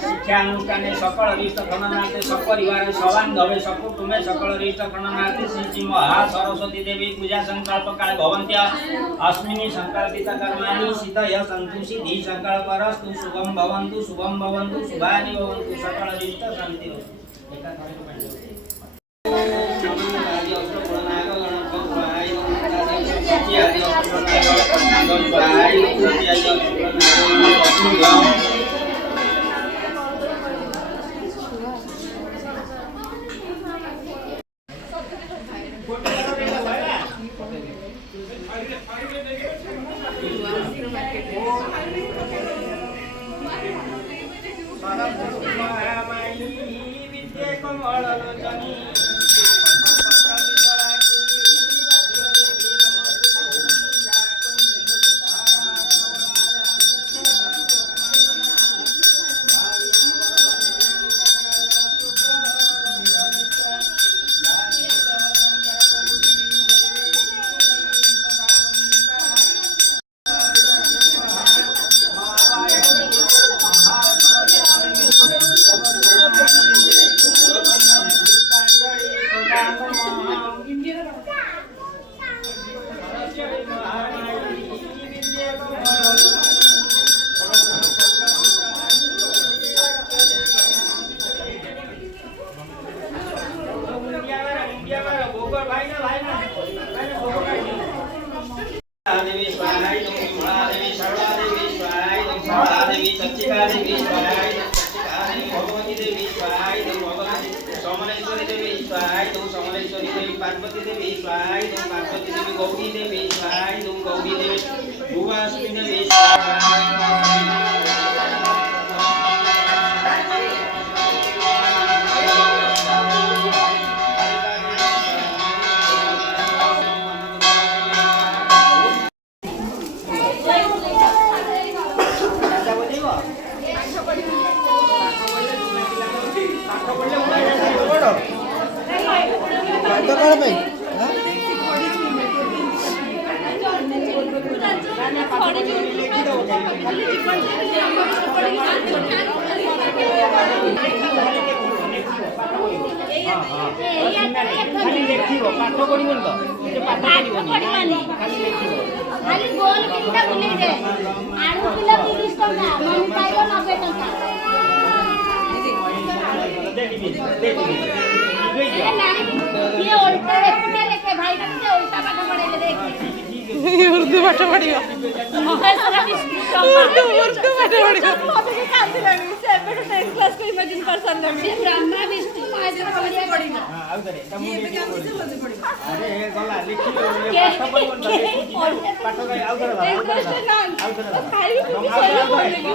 शिक्षानुष्ठाने सकल अरिष्ट खंडनार्थे सपरिवार सबान्धवे सकुटुम्बे सकल अरिष्ट खंडनार्थे श्री महा सरस्वती देवी पूजा संकल्प काल भवन्त्य अस्मिन् संकल्पित कर्माणि सिद्धय सन्तु सिद्धि संकल्परस्तु शुभं भवन्तु शुभानि भवन्तु सकल अरिष्ट शान्ति पार्वती देवी स्वाहाय पार्वती देवी गौरी देवी स्वाहाय गौरी देवी भुवास्मी देवी उर्दू पाठ पढ़ियो उर्दू पाठ पढ़ियो मम्मी कांदी लानी से बेटा 10th क्लास को इमेजिन कर सकले से ब्रह्मा विष्णु महादेव पढ़िया पढ़िना हां आउ करे ये पे काम से बोलते पड़ी अरे गला लिखी पाठ पढ़ियो पाठ गई आउ करे आउ करे खाई भी सही बोलेगी